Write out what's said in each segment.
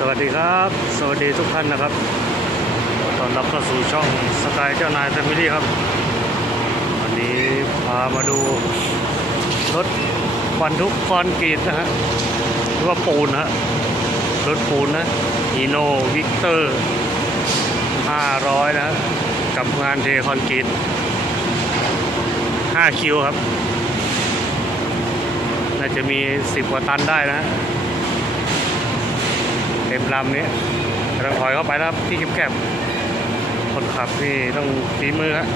สวัสดีครับ สวัสดีทุกท่านนะครับตอนรับเข้าสู่ช่องสกายเจ้านายแฟมิลี่ครับ วันนี้พามาดูรถบรรทุกคอนกรีตนะฮะหรือว่าปูนนะฮะรถปูนนะอีโนวิกเตอร์500นะฮะกับงานเทคอนกรีต5คิวครับ น่าจะมี 10กว่าตันได้นะ เต็มลำนี้กำลังถอยเข้าไปนะครับที่แคบๆคนขับนี่ต้องฝีมือฮะ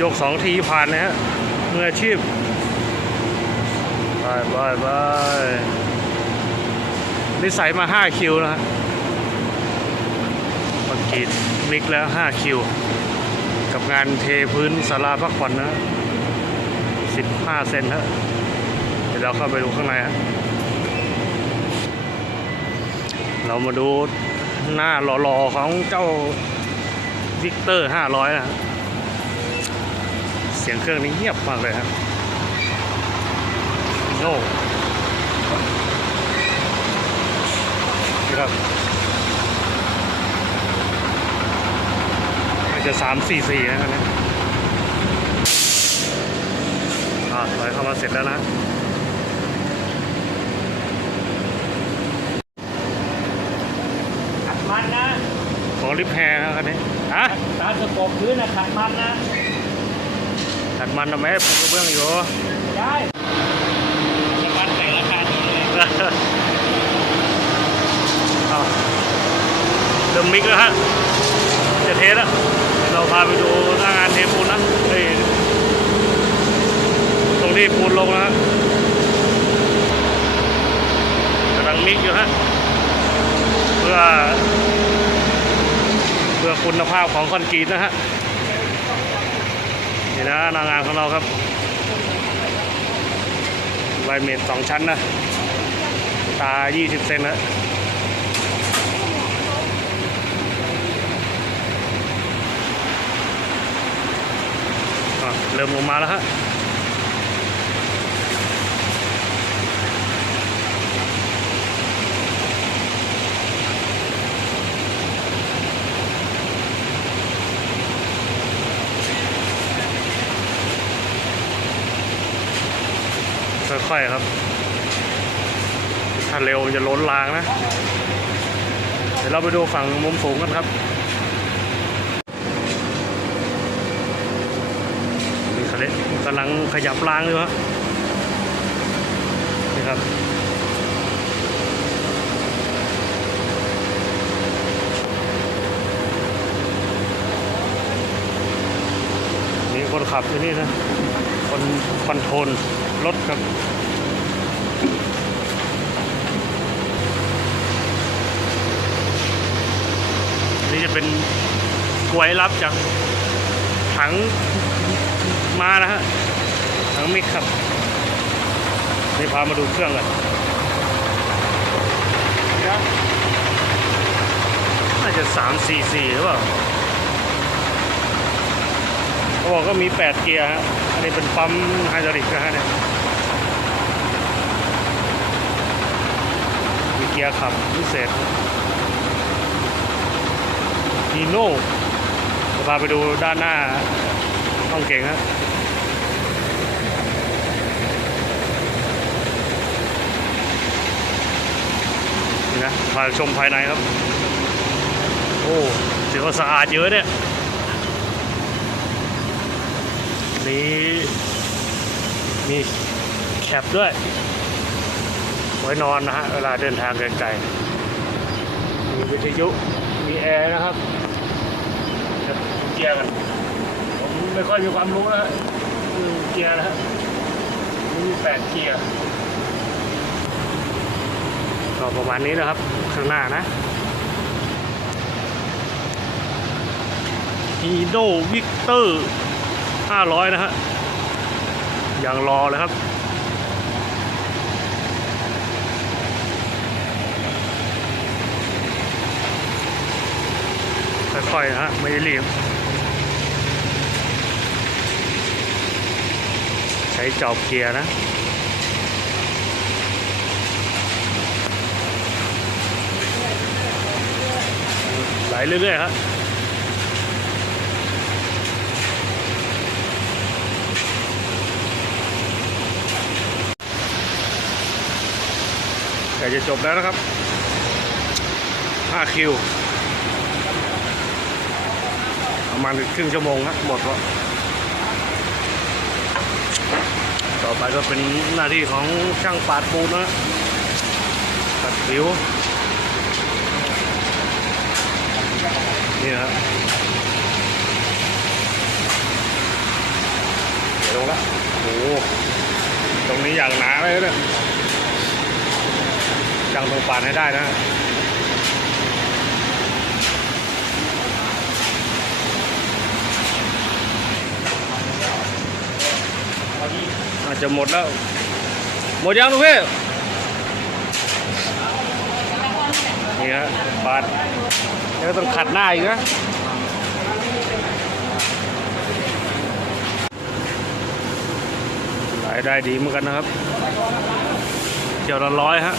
ยกสองทีผ่านนะฮะมืออาชีพไปไปไปนิสัยมา 5 คิวนะฮะปกกีดมิกแล้ว 5 คิว กับงานเทพื้นศาลาพักผ่อนนะ15 เซนฮะเดี๋ยวเราเข้าไปดูข้างในฮะ เรามาดูหน้าหล่อๆของเจ้าวิกเตอร์500นะเสียงเครื่องนี้เงียบมากเลยครับโน่ครับมันจะ3 4 4นะครับเนี่ยอ่าถอยเข้ามาเสร็จแล้วนะ ขัดมันนะ ของ ลิฟแฮร์นะครับนี่ฮะตาสกบพื้นนะขัดมันนะตัดมันทำไมให้ผมกระเบื้องอยู่ได้สมันแต่ละการเลยอ้าวเริ่มมิกแล้วฮะจะเทสแล้วเราพาไปดูหน้างานเทปูนนะเฮ้ยตรงที่ปูนลงนะฮะกำลังมิกอยู่ฮะ เพื่อ เพื่อคุณภาพของคอนกรีตนะฮะนี่นะนางานของเราครับไวเมตรสองชั้นนะตา 20 เซนนะเริ่มลงมาแล้วฮะ ค่อยๆครับ ถ้าเร็วมันจะล้นรางนะ เดี๋ยวเราไปดูฝั่งมุมสูงกันครับนี่เขาเล่นกำลังขยับรางอยู่ฮะนี่ครับมีคนขับอยู่นี่นะ คนคอนโทรล รถครับนี่จะเป็นกวยรับจากถังมานะฮะถังมิกครับนี่พามาดูเครื่องกันน่าจะสามสี่สี่หรือเปล่าเขาบอกก็มีแปดเกียร์ฮะ อันนี้เป็นปั๊มไฮดรอลิกนะฮะเนี่ย มีเกี ยร์ขับพิเศษฮีโน่จะพาไปดูด้านหน้าห้องเก่งฮะนี่นะพาชมภายในครับ โอ้ถือว่าสะอาดเยอะเนี่ยนี่มีแคปด้วย ไว้นอนนะฮะเวลาเดินทางไกลๆมีวิทยุมีแอร์นะครับเกียร์กันผมไม่ค่อยมีความรู้นะฮะเรื่อเกียร์นะฮะมีแปดเกียร์ก็ประมาณนี้นะครับข้างหน้านะฮีโดวิกเตอร์500 นะฮะอย่างรอเลยครับ ค่อยๆนะฮะไม่ได้รีบ ใช้จอบเกียร์นะไหลเรื่อยๆฮะบใกล้จะจบแล้วนะครับ 5 คิว มาณครึ่งชั่วโมงครับหมดแล้วต่อไปก็เป็นหน้าที่ของช่างปาดปูนนะตัดผิวนี่นะครับเดี๋ยวละโอ้โหตรงนี้อย่างหนาเลยเนี่ยช่างตรงปาดให้ได้นะ จะหมดแล้ว หมดยังลูกพี่นี่ฮะปาดแล้วต้องขัดหน้าอีกนะรายได้ดีเหมือนกันนะครับเที่ยวละร้อยฮะ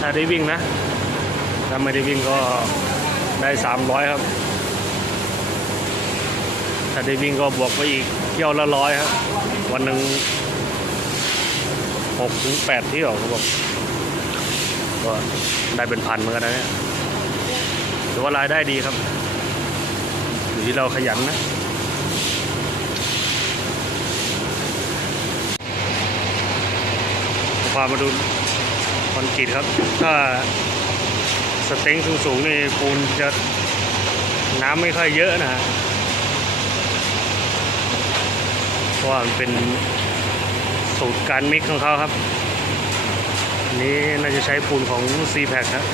ถ้าได้วิ่งนะถ้าไม่ได้วิ่งก็ได้สามร้อยครับถ้าได้วิ่งก็บวกไปอีกเที่ยวละร้อยครับ วันหนึ่งหกถึงแปดเที่ยวเขาบอกก็ได้เป็นพันเหมือนกันนะเนี่ยถือว่ารายได้ดีครับอยู่ที่เราขยันนะพามาดูคอนกรีตครับ ถ้าสเต็งสูงๆนี่ปูนจะน้ำไม่ค่อยเยอะนะฮะ เพ ราะว่ามันเป็นสูตรการมิกของเขาครับอันนี้น่าจะใช้ปูนของ c p a c ครับ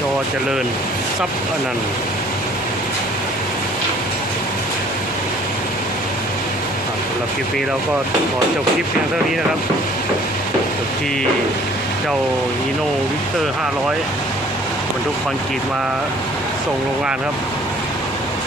จอเจริญซับอนันต์สำหรับคลิปนี้เราก็ขอจบคลิปเพียงเท่านี้นะครับจบที่เจ้าฮีโน่วิกเตอร์ 500บรรทุกคอนกรีตมาส่งโรงงานครับ